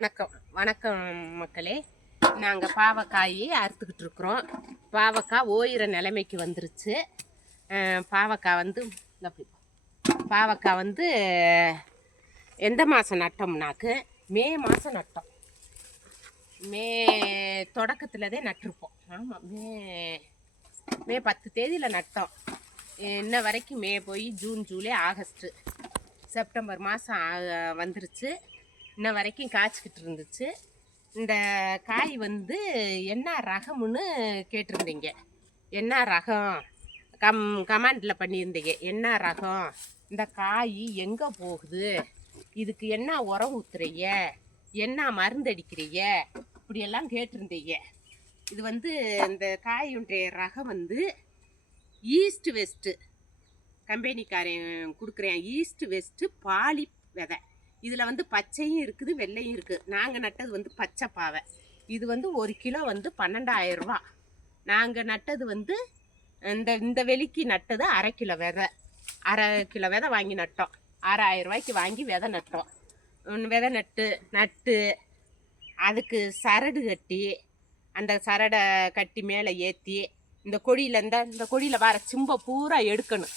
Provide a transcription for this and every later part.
வணக்கம். வணக்கம் மக்களே. நாங்கள் பாவக்காய் அறுத்துக்கிட்டு இருக்கிறோம். பாவக்காய் ஓயிற நிலைமைக்கு வந்துருச்சு. பாவக்காய் வந்து பாவக்காய் வந்து எந்த மாதம் நட்டோம்னாக்கு மே மாதம் நட்டோம். மே தொடக்கத்தில் தான் நட்டிருப்போம். ஆமாம் மே மே பத்து தேதியில் நட்டோம். இன்ன வரைக்கும் மே போய் ஜூன் ஜூலை ஆகஸ்ட்டு செப்டம்பர் மாதம் வந்துருச்சு. இன்ன வரைக்கும் காய்ச்சிக்கிட்டு இருந்துச்சு. இந்த காய் வந்து என்ன ரகம்னு கேட்டிருந்தீங்க. என்ன ரகம்? கம் கமாண்டில் பண்ணியிருந்தீங்க. என்ன ரகம்? இந்த காய் எங்கே போகுது? இதுக்கு என்ன உரம் ஊத்துறீங்க? என்ன மருந்து அடிக்கிறீங்க? இப்படியெல்லாம் கேட்டிருந்தீங்க. இது வந்து இந்த காயுடைய ரகம் வந்து ஈஸ்ட் வெஸ்ட்டு. கம்பெனிக்காரன் கொடுக்குறேன். ஈஸ்ட் வெஸ்ட்டு பாலி விதை. இதில் வந்து பச்சையும் இருக்குது வெள்ளையும் இருக்குது நாங்கள் நட்டது வந்து பச்சை பாவை. இது வந்து ஒரு கிலோ வந்து பன்னெண்டாயிரம் ரூபா. நாங்கள் நட்டது வந்து இந்த இந்த வெளிக்கு நட்டது அரை கிலோ விதை. அரை கிலோ விதை வாங்கி நட்டோம். ஆறாயிரம் ரூபாய்க்கு வாங்கி விதை நட்டோம். விதை நட்டு நட்டு அதுக்கு சரடு கட்டி அந்த சரடை கட்டி மேலே ஏற்றி இந்த கொடியில் இந்த இந்த கொடியில் வர சிம்பை பூரா எடுக்கணும்.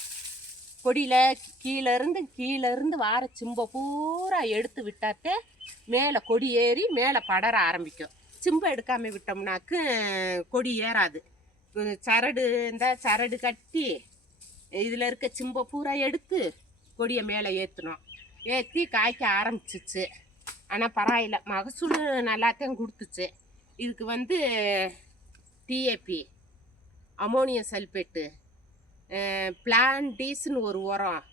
கொடியில் கீழேருந்து கீழேருந்து வார சிம்பை பூரா எடுத்து விட்டாத்தே மேலே கொடி ஏறி மேலே படர ஆரம்பிக்கும். சிம்பை எடுக்காமல் விட்டோம்னாக்கு கொடி ஏறாது. சரடு இந்த சரடு கட்டி இதில் இருக்க சிம்பை பூரா எடுத்து கொடியை மேலே ஏற்றினோம் ஏற்றி காய்க்க ஆரம்பிச்சிச்சு. ஆனால் பரவாயில்ல மகசூல் நல்லாத்தையும் கொடுத்துச்சு. இதுக்கு வந்து டிஏபி அமோனியம் சல்பேட்டு பிளான்டீஸ்னு ஒரு உரம்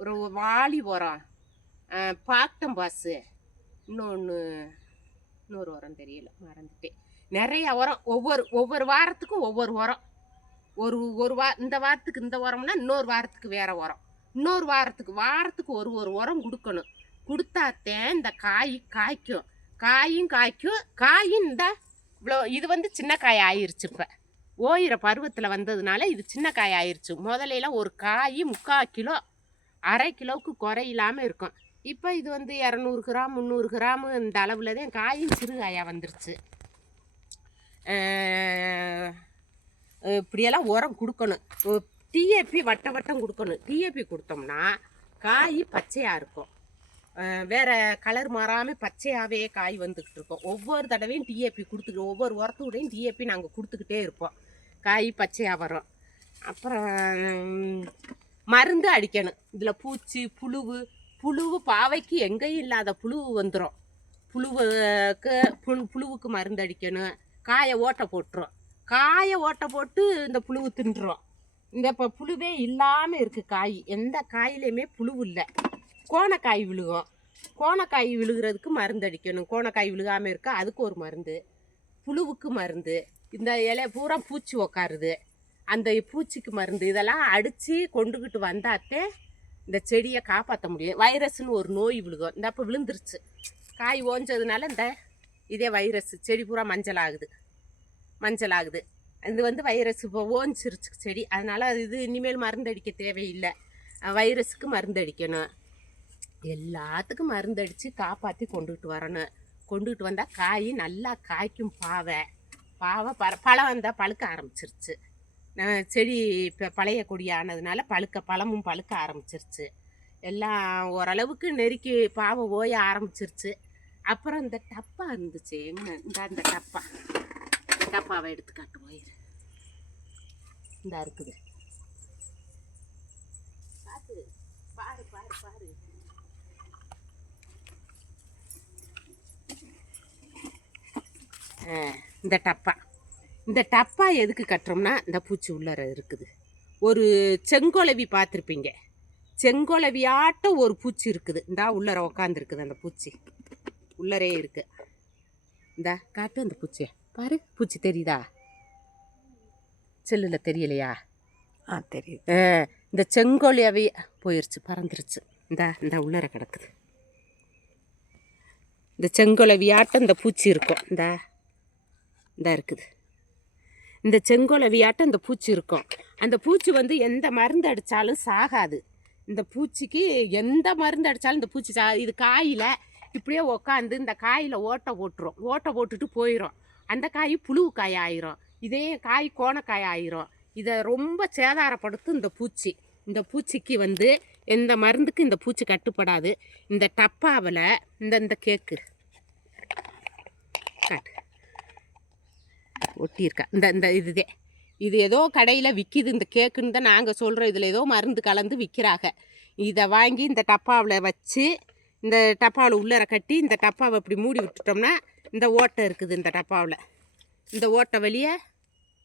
ஒரு வாளி உரம் பாக்டம் பாஸு இன்னொன்று இன்னொரு உரம் தெரியல மறந்துட்டேன். நிறைய உரம் ஒவ்வொரு ஒவ்வொரு வாரத்துக்கும் ஒவ்வொரு உரம். ஒரு ஒரு வா இந்த வாரத்துக்கு இந்த உரம்னா இன்னொரு வாரத்துக்கு வேறு உரம். இன்னொரு வாரத்துக்கு வாரத்துக்கு ஒரு ஒரு உரம் கொடுக்கணும். கொடுத்தாத்தேன் இந்த காய் காய்க்கும். காயும் காய்க்கும். காயும் இந்த இவ்வளோ இது வந்து சின்ன காய் ஆயிடுச்சு இப்போ. ஓயிற பருவத்தில் வந்ததுனால இது சின்ன காய் ஆயிடுச்சு முதலையெல்லாம் ஒரு காய் முக்கால் கிலோ அரை கிலோவுக்கு குறையில்லாமல் இருக்கும். இப்போ இது வந்து இரநூறு கிராம் முந்நூறு கிராம் இந்த அளவில் தான் காயும் சிறுகாயாக வந்துருச்சு. இப்படியெல்லாம் உரம் கொடுக்கணும். டிஏபி வட்ட வட்டம் கொடுக்கணும். டிஏபி கொடுத்தோம்னா காய் பச்சையாக இருக்கும். வேறு கலர் மாறாமல் பச்சையாகவே காய் வந்துக்கிட்டு இருக்கோம். ஒவ்வொரு தடவையும் டிஏபி கொடுத்துக்கிட்டு ஒவ்வொரு உரத்துடையும் டிஏபி நாங்கள் கொடுத்துக்கிட்டே இருப்போம். காய் பச்சையாக வரும் அப்புறம் மருந்து அடிக்கணும். இதில் பூச்சி புழுவு புழுவு பாவைக்கு எங்கேயும் இல்லாத புழுவு வந்துடும் புழுவுக்கு புழு புழுவுக்கு மருந்து அடிக்கணும். காயை ஓட்டை போட்டுரும். காயை ஓட்டை போட்டு இந்த புழுவு தின்றுரும். இந்த இப்போ புழுவே இல்லாமல் இருக்குது காய். எந்த காயிலையுமே புழு இல்லை. கோணக்காய் விழுகும். கோணக்காய் விழுகிறதுக்கு மருந்து அடிக்கணும். கோணக்காய் விழுகாமல் இருக்க? அதுக்கு ஒரு மருந்து. புழுவுக்கு மருந்து. இந்த இலை பூரா பூச்சி உக்காருது. அந்த பூச்சிக்கு மருந்து இதெல்லாம் அடித்து கொண்டுக்கிட்டு வந்தாத்தே இந்த செடியை காப்பாற்ற முடியும். வைரஸ்னு ஒரு நோய் விழுகும். இந்த அப்போ விழுந்துருச்சு. காய் ஓஞ்சதுனால இந்த இதே வைரஸ் செடி பூரா மஞ்சள் ஆகுது மஞ்சள் ஆகுது இது வந்து வைரஸ் இப்போ ஓஞ்சிருச்சு செடி. அதனால் இது இனிமேல் மருந்து அடிக்க தேவையில்லை. வைரஸுக்கு மருந்து அடிக்கணும். எல்லாத்துக்கும் மருந்து அடித்து காப்பாற்றி கொண்டுகிட்டு வரணும். கொண்டுகிட்டு வந்தால் காய் நல்லா காய்க்கும் பாவை. பாவம் ப பழம் வந்தால் பழுக்க ஆரம்பிச்சிருச்சு. செடி இப்போ பழைய கொடியானதுனால பழுக்க பழமும் பழுக்க ஆரம்பிச்சிருச்சு. எல்லாம் ஓரளவுக்கு நெருக்கி பாவை ஓய ஆரம்பிச்சிருச்சு. அப்புறம் இந்த டப்பா இருந்துச்சு. இந்த அந்த டப்பா. டப்பாவை எடுத்து காட்டு போயிரு. இந்த இருக்குது. பாத்து பாரு பாரு பாரு. ஆ, இந்த டப்பா. இந்த டப்பா எதுக்கு கட்டுறோம்னா இந்த பூச்சி உள்ளர இருக்குது. ஒரு செங்கோலவி பார்த்துருப்பீங்க. செங்கோலவியாட்டம் ஒரு பூச்சி இருக்குது. இந்தா உள்ளர உக்காந்துருக்குது அந்த பூச்சி. உள்ளரே இருக்கு. இந்தா காட்டு அந்த பூச்சியை. பாரு பூச்சி தெரியுதா? செல்லில் தெரியலையா? ஆ தெரியுது. இந்த செங்கோலியாவே போயிருச்சு பறந்துருச்சு. இந்த இந்த உள்ளர கிடக்குது. இந்த செங்கோலவியாட்டம் இந்த பூச்சி இருக்கும். இந்த. இந்த இருக்குது. இந்த செங்கோலவியாட்டம் இந்த பூச்சி இருக்கும். அந்த பூச்சி வந்து எந்த மருந்து அடித்தாலும் சாகாது. இந்த பூச்சிக்கு எந்த மருந்து அடித்தாலும் இந்த பூச்சி சா இது காயில் இப்படியே உக்காந்து இந்த காயில் ஓட்டை போட்டுரும். ஓட்டை போட்டுட்டு போயிடும் அந்த காய் புழுவு காய் ஆயிரும். இதே காய் கோணக்காய் ஆயிரும். இதை ரொம்ப சேதாரப்படுத்தும் இந்த பூச்சி. இந்த பூச்சிக்கு வந்து எந்த மருந்துக்கு இந்த பூச்சி கட்டுப்படாது. இந்த டப்பாவில் இந்த இந்த கேக்கு. காட்டு. ஒட்டியிருக்கா. இந்த இந்த இதுதே. இது ஏதோ கடையில் விற்கிது இந்த கேக்குன்னு தான் நாங்கள் சொல்கிறோம் இதில் ஏதோ மருந்து கலந்து விற்கிறாங்க இதை வாங்கி இந்த டப்பாவில் வச்சு இந்த டப்பாவில் உள்ளர கட்டி இந்த டப்பாவை இப்படி மூடி விட்டுட்டோம்னா இந்த ஓட்டை இருக்குது இந்த டப்பாவில். இந்த ஓட்டை வழியே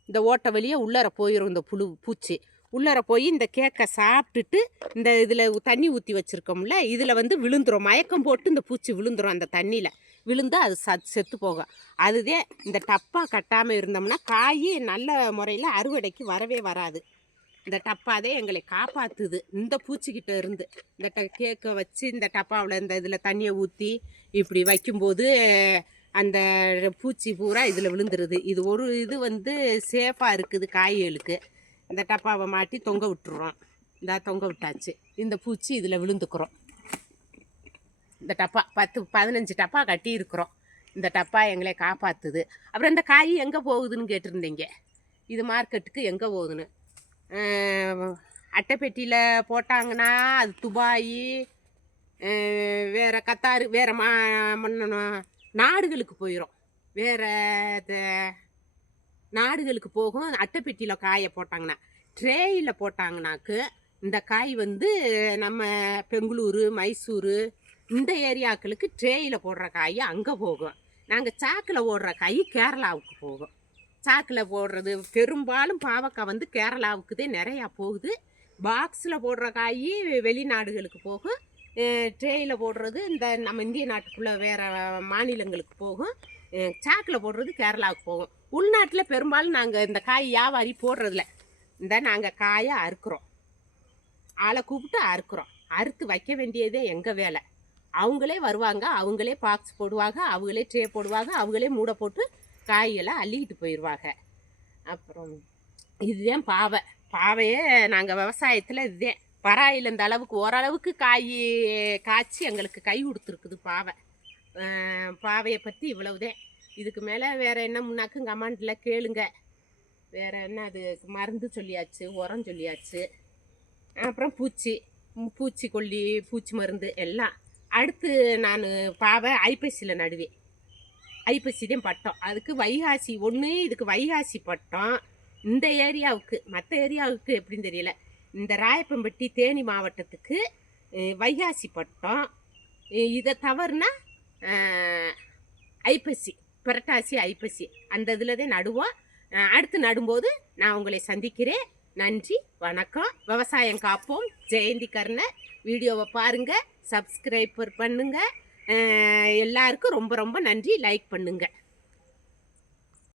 இந்த ஓட்டை வழியே உள்ளர போயிடும் இந்த புழு பூச்சி. உள்ளர போய் இந்த கேக்கை சாப்பிட்டுட்டு இந்த இதில் தண்ணி ஊற்றி வச்சுருக்கோம்ல இதில் வந்து விழுந்துரும். மயக்கம் போட்டு இந்த பூச்சி விழுந்துரும் அந்த தண்ணியில். விழுந்தால் அது சத் செத்து போகும். அதுதே இந்த டப்பா கட்டாமல் இருந்தோம்னா காய் நல்ல முறையில் அறுவடைக்கு வரவே வராது. இந்த டப்பாதே எங்களை காப்பாற்றுது இந்த பூச்சிக்கிட்ட இருந்து. இந்த ட கேக்கை வச்சு இந்த டப்பாவில் இந்த இதில் தண்ணியை ஊற்றி இப்படி வைக்கும்போது அந்த பூச்சி பூரா இதில் விழுந்துருது. இது ஒரு இது வந்து சேஃபாக இருக்குது காய்களுக்கு. இந்த டப்பாவை மாட்டி தொங்க விட்டுறோம். இந்த தொங்க விட்டாச்சு. இந்த பூச்சி இதில் விழுந்துக்கிறோம். இந்த டப்பா பத்து பதினஞ்சு டப்பா கட்டி இருக்கிறோம் இந்த டப்பா எங்களை காப்பாற்றுது அப்புறம் இந்த காய் எங்கே போகுதுன்னு கேட்டிருந்தீங்க. இது மார்க்கெட்டுக்கு எங்கே போகுதுன்னு. அட்டைப்பெட்டியில் போட்டாங்கன்னா அது துபாய் வேறு கத்தாறு கத்தாரு மா நாடுகளுக்கு போயிடும் வேறு த- நாடுகளுக்கு போகும். அட்டைப்பெட்டியில் காயை போட்டாங்கன்னா ட்ரேயில் போட்டாங்கனாக்கு இந்த காய் வந்து நம்ம பெங்களூரு மைசூரு இந்த ஏரியாக்களுக்கு ட்ரேயில் போடுற காய் அங்கே போகும். நாங்கள் சாக்கில் போடுற காய் கேரளாவுக்கு போகும். சாக்கில் போடுறது பெரும்பாலும் பாவக்காய் வந்து கேரளாவுக்கு தான் நிறையா போகுது. பாக்ஸில் போடுற காய் வெளிநாடுகளுக்கு போகும். ட்ரேயில் போடுறது இந்த நம்ம இந்திய நாட்டுக்குள்ளே வேறு மாநிலங்களுக்கு போகும். சாக்கில் போடுறது கேரளாவுக்கு போகும். உள்நாட்டில் பெரும்பாலும் நாங்கள் இந்த காய் வியாபாரி போடுறதில்ல. இந்த நாங்கள் காயை அறுக்கிறோம். ஆளை கூப்பிட்டு அறுக்கிறோம். அறுத்து வைக்க வேண்டியதே எங்கள் வேலை. அவங்களே வருவாங்க அவங்களே பாக்ஸ் போடுவாங்க அவங்களே ட்ரே போடுவாங்க அவங்களே மூடை போட்டு காய்களை அள்ளிக்கிட்டு போயிடுவாங்க. அப்புறம் இதுதான் பாவை. பாவையே நாங்கள் விவசாயத்தில் இதுதான். பராயில் இந்த அளவுக்கு ஓரளவுக்கு காய் காய்ச்சி எங்களுக்கு கை கொடுத்துருக்குது பாவை. பாவையை பற்றி இவ்வளவுதான். இதுக்கு மேலே வேறு என்ன முன்னாக்கும் கமாண்டில் கேளுங்க. வேறு என்ன அது மருந்து சொல்லியாச்சு உரம் சொல்லியாச்சு. அப்புறம் பூச்சி பூச்சிக்கொல்லி பூச்சி கொல்லி பூச்சி மருந்து எல்லாம். அடுத்து நான் பாவை ஐப்பசியில் நடுவேன். ஐப்பசி தான் பட்டம். அதுக்கு வைகாசி ஒன்று இதுக்கு வைகாசி பட்டம். இந்த ஏரியாவுக்கு மற்ற ஏரியாவுக்கு எப்படின்னு தெரியல. இந்த ராயப்பம்பட்டி தேனி மாவட்டத்துக்கு வைகாசி பட்டம். இதை தவறுனா ஐப்பசி புரட்டாசி ஐப்பசி. அந்த இதில் தான் நடுவோம் அடுத்து நடும்போது நான் உங்களை சந்திக்கிறேன். நன்றி வணக்கம். விவசாயம் காப்போம். ஜெயந்தி கர்ணர் வீடியோவை பாருங்கள் சப்ஸ்கிரைபர் பண்ணுங்கள் எல்லாருக்கும் ரொம்ப ரொம்ப நன்றி. லைக் பண்ணுங்கள்